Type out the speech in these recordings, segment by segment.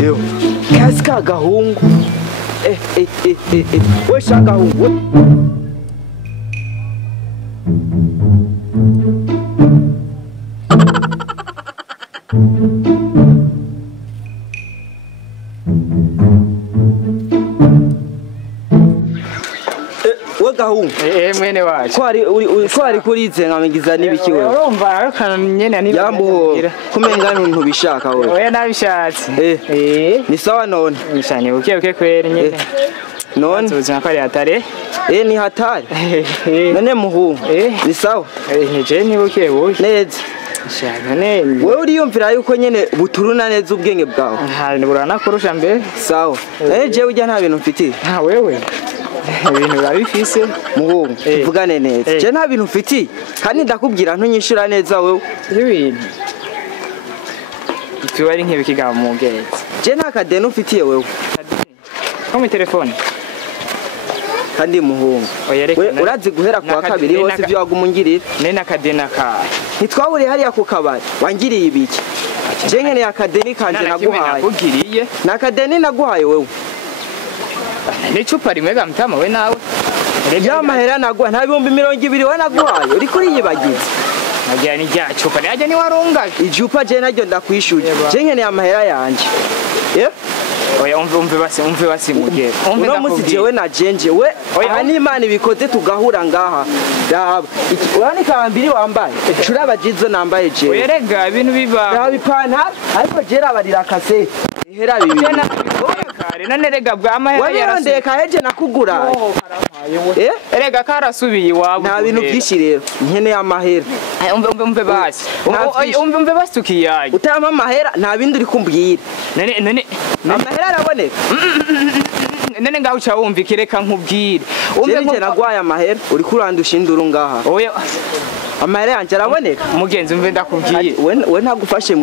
Yo, kaska gahungu. We shaka hungu. Mwene wacu kwari kurize nkamengiza nibiki wewe urumva ariko nyene ni yambo kumenga ntuntu bishaka wewe oya nabishatse ni sawa none nishanye uke kwere nyene none tuzina ko ari hatare ni hatari none muhungu ni sawa nije ni uke wowe neza shaka ne wewe uriyumvira yuko nyene buturuna neza ubwenge bwawe nta burana kurusha mbe sawa je ujya nta bintu mfitiye nta wewe ibintu babifise muhungu tuvugane neza je nta bintu mfitiye kandi ndakubwira ntunyishura neza wewe ibintu tuba ari nk'ibikigaba mu ngeze je nta kadeni ufitiye wewe ko mu telefone kandi muhungu urazi guhera kwa kabiri hose byo wagumungirira nena kadena ka ntitwabure hariya ku kabari wangiriye ibiki je nkene ya kadeni kanje naguhaye ugiriye na kadeni naguhaye wewe ni chupa rimwe gamtama we nawe ya mahera naguha nta 220 we naguhaye uri kuri yibagize nagira ni rya chupa naje ni warunga ijupa je naryo ndakwishuje je nkene ya mahera yanje oya umve basi mugera uno musi jewe na jenje we ani imana ibikoze tugahura ngaha raba urani kambiri wambaye curaba jizo nambaye je oyerega ibintu biba raba ipanta ariko je rabarira kase ihera bibi kare none rega bwa amahera yarasubye kaheje nakugura erega karasubiye iwabo nta bintu byinshi rero nkene y'amahera umve basi umve basi tukiyaye utama amahera nta bindi uri kumbwira none amahera araboneka none ngaho uca wumva ikireka nkubwire umve nagwaye amahera uri kurandusha induru ngaha oya amahera yanje araboneka mugenzi umve ndakubwiye we ntagufashe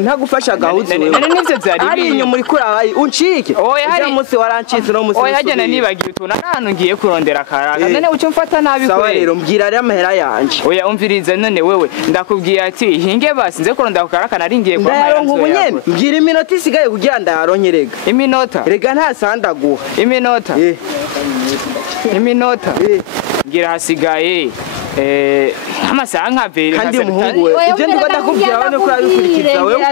ntagufasha gahuzi wewe none nivyo byari ari inyuma muri kurabaye uncike hari umunsi warancitse no musi oya hajya nibagiye utuna ahantu ngiye kurondera karaka none uco mfata nabi sawa rero mbwira ari amahera yanje oya umviriza none wewe ndakubwiye ati hinge basi nze kurondera karaka nari ngiye kwa mara nkubunyene mbwira iminota isigaye kugira ndayaronke rega iminota rega nta sanda guha iminota ngira hasigaye amasaha nk'abiri kandi umuhungu we uje ndakubwira bane ko yabikurikiza wewe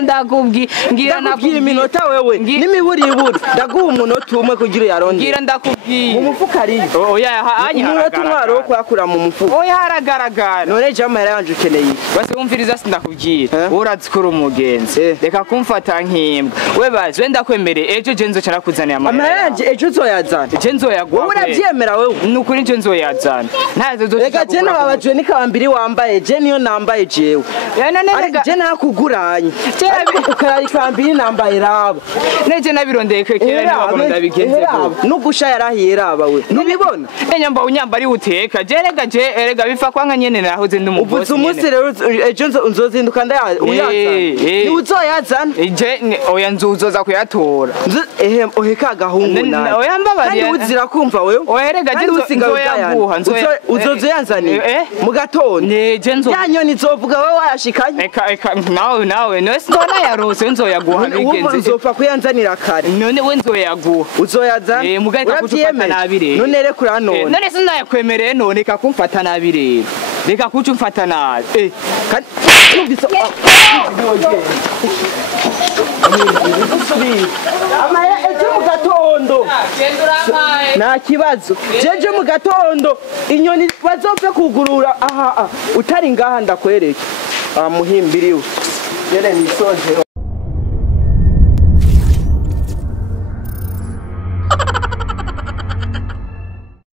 ngira nakubwira iminota wewe n'imiburiburi ndaguha umunota umwe kugira yaronde ngira ndakubwiye umufuka ari oya hanya umunota umwaro ko yakura mu mufuka oya haragaragara none je amahera yanje ukeneye basi umviriza sindakubwira urazikora umugenzi reka kumfata nk'imbwa we bazi we ndakwemereye ejo je nzocara kuzanira amahera yanje ejo uzoyazana je nzoyaguha wowe uravyemera wewe nukuri je nzoyazana ntazo zo reka je nababajwe n'ikambiri wambaye je niyo nambaye jewe je nakuguranye ukarayi kambiri nambaye raba neje nabirondeye kekera ni wabona ndabigenze nugusha yarahiye raba we nubibona enyamba unyambari uteka je erega bifa kwanga nyene nahoze ndumubosi ubuze umunsi rero ejo nzozinduka uyazana uzoyazana je oya nzuzoza kuyatora oheka gahungu nawe oya mbabari kandi uzira kumva wewe oya erega je nzoyaguha uzoyanzanira mu gatondo neje nzo yanyoni zovuga wewe wayashikanye eka nawe no sindona yarose nzoyaguha bigenze uzopfa kuyanzanira kare none we nzoyaguha uzoyazana mugarika kucufata nabire none rekura none none sinayakwemereye none reka kumfata nabi rero reka kucumfata nabi kandi numvise amaya ejo mu gatondo nta kibazo jeje mu gatondo inyoni bazopfe kugurura aha utari ngaha ndakwereke muhimbiriwe yene nisonje